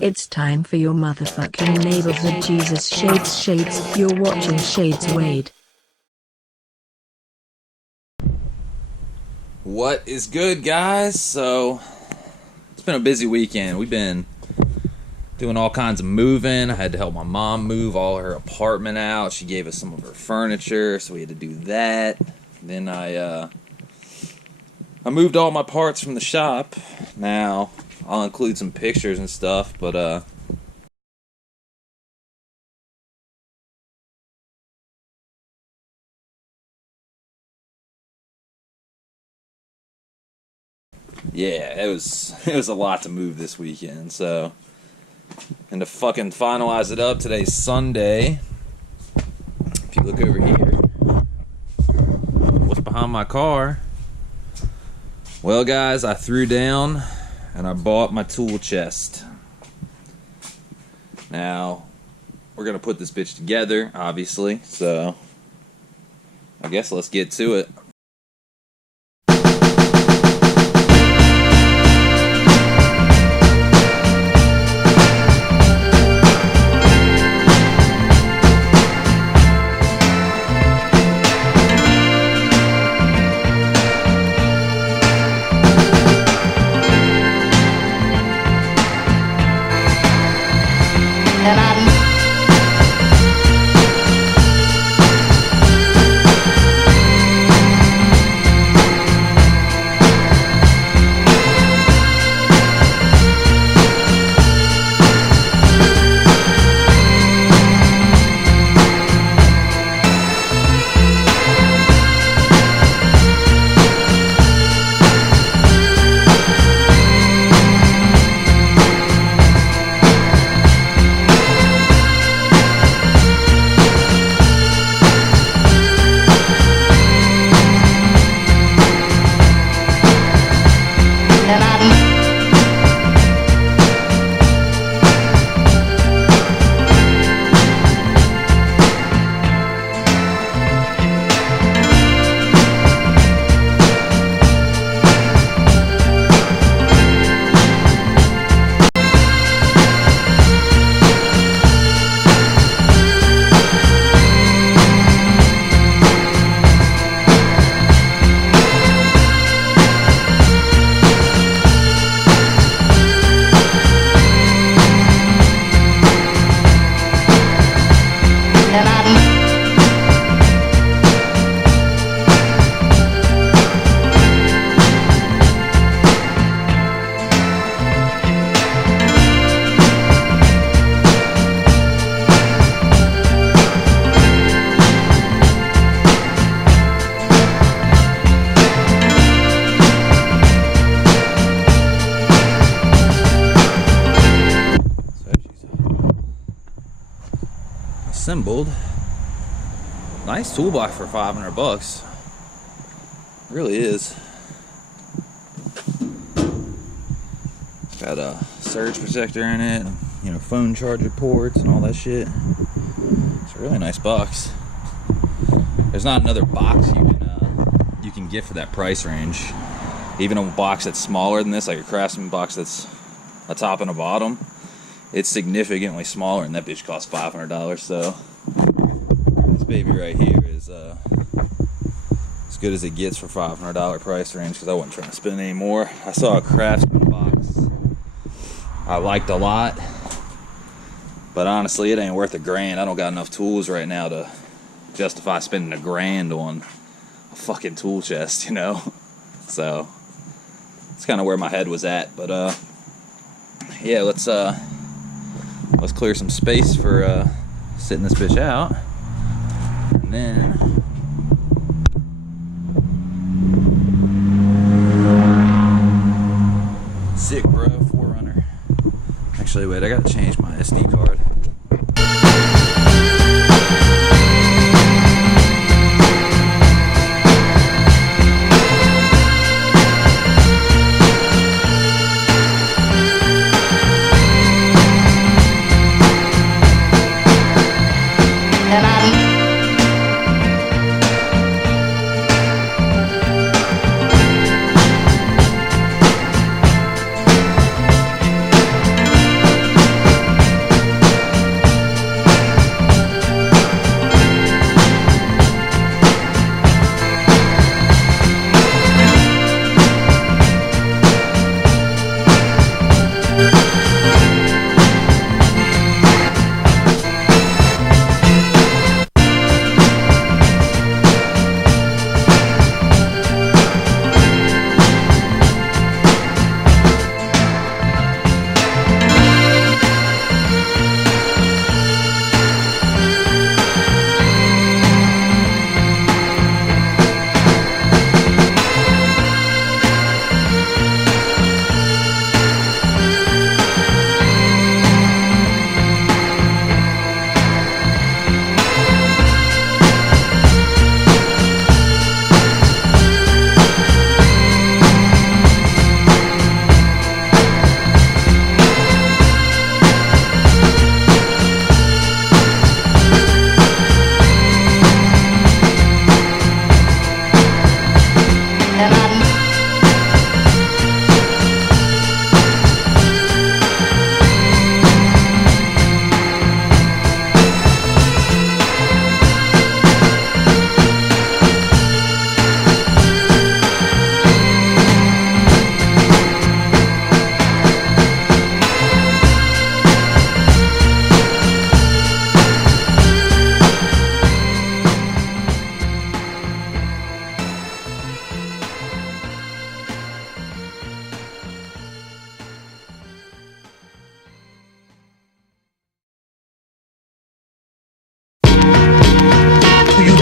It's time for your motherfucking neighborhood Jesus Shades. You're watching Shades Wade. What is good, guys? So, it's been a busy weekend. We've been doing all kinds of moving. I had to help my mom move all her apartment out. She gave us some of her furniture, so we had to do that. Then I moved all my parts from the shop. Now, I'll include some pictures and stuff, but yeah, it was a lot to move this weekend. So, and to fucking finalize it up, today's Sunday. If you look over here, what's behind my car? Well, guys, I threw down and I bought my tool chest. Now, we're gonna put this bitch together, obviously. So, I guess let's get to it. Assembled. Nice toolbox for $500. Really is. Got a surge protector in it, phone charger ports and all that shit. It's a really nice box. There's not another box you can get for that price range. Even a box that's smaller than this, like a Craftsman box that's a top and a bottom, it's significantly smaller, and that bitch costs $500. So this baby right here is as good as it gets for $500 price range, because I wasn't trying to spend any more. I saw a Craftsman box I liked a lot, but honestly, it ain't worth $1,000. I don't got enough tools right now to justify spending $1,000 on a fucking tool chest, So it's kind of where my head was at. But yeah, let's clear some space for sitting this bitch out, and then sick, bro. 4Runner. Actually, wait, I gotta change my SD card.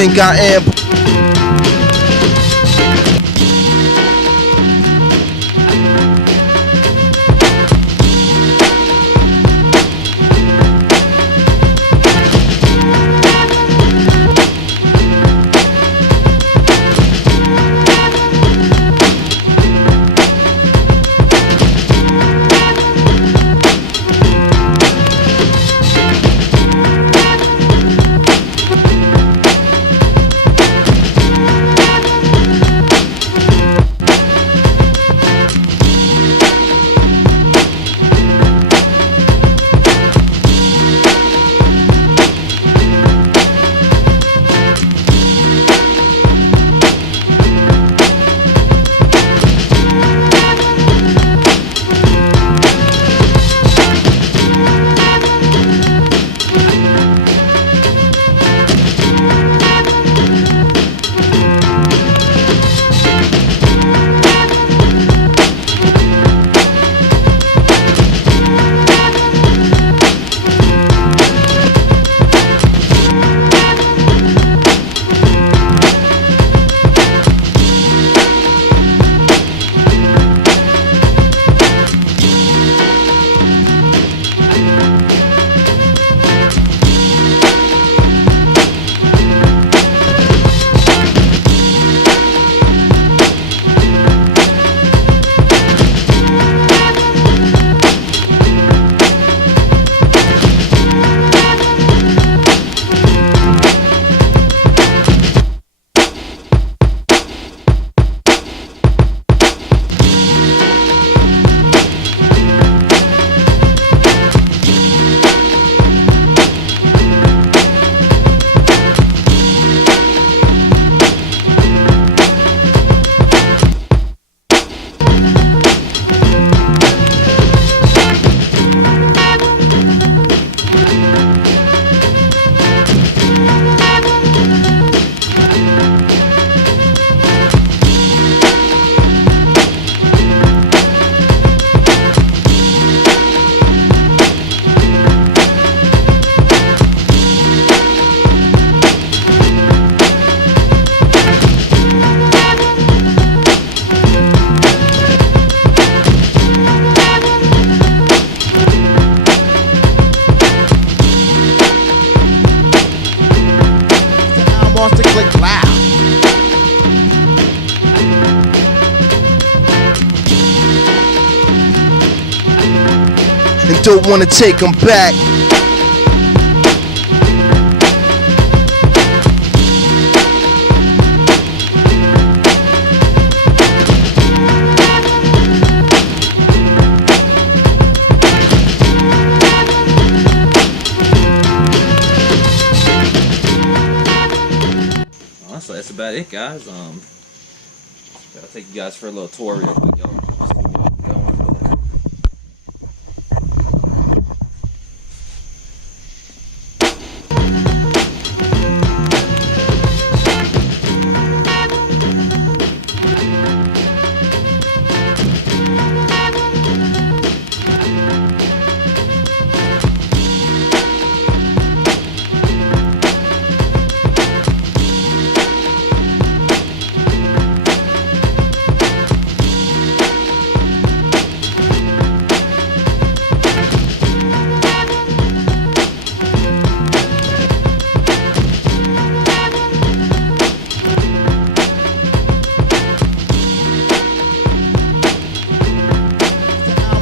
think I am. Wants to click loud and don't wanna take them back. Honestly, that's about it, guys. Gotta take you guys for a little tour real quick, y'all. Just see where I'm going, but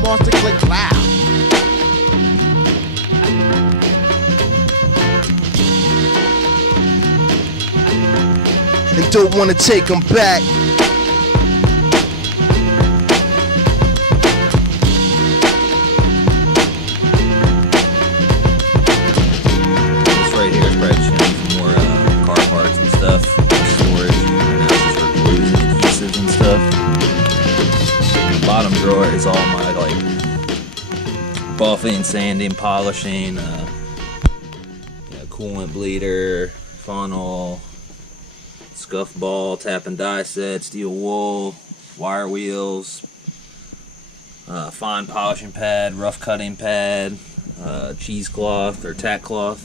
Wants to click loud and don't wanna take them back. this right here is probably just gonna be for more car parts and stuff, storage. Right now it's just for glues and adhesives and stuff. The bottom drawer is all my like buffing, sanding, polishing, coolant bleeder, funnel, scuff ball, tap and die set, steel wool, wire wheels, fine polishing pad, rough cutting pad, cheesecloth or tack cloth.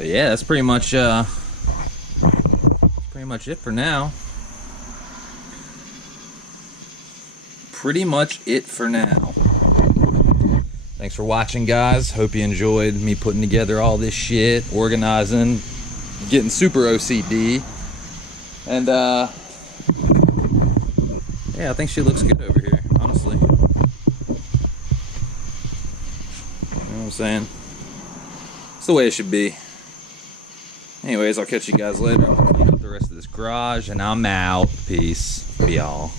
But yeah, that's pretty much it for now. Pretty much it for now. Thanks for watching, guys. Hope you enjoyed me putting together all this shit, organizing, getting super OCD. And yeah, I think she looks good over here, honestly. You know what I'm saying? It's the way it should be. Anyways, I'll catch you guys later. I'm gonna clean up the rest of this garage, and I'm out. Peace. Be all.